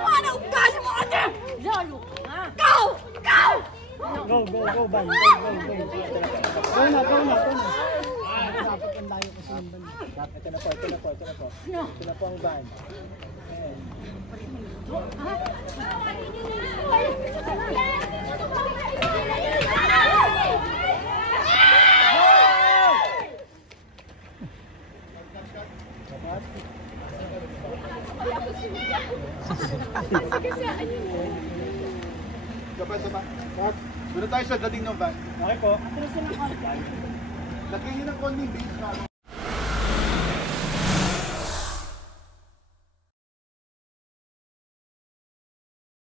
Ano ugali mo ate? Go! Go! Go, ban. Go. Go na. Dapat ang layo kasi yung ban. Ito na po. Ito na po ang ban. Saba. Doon tayo sa dating ng van. Okay po. Lagyan nyo ng konting base na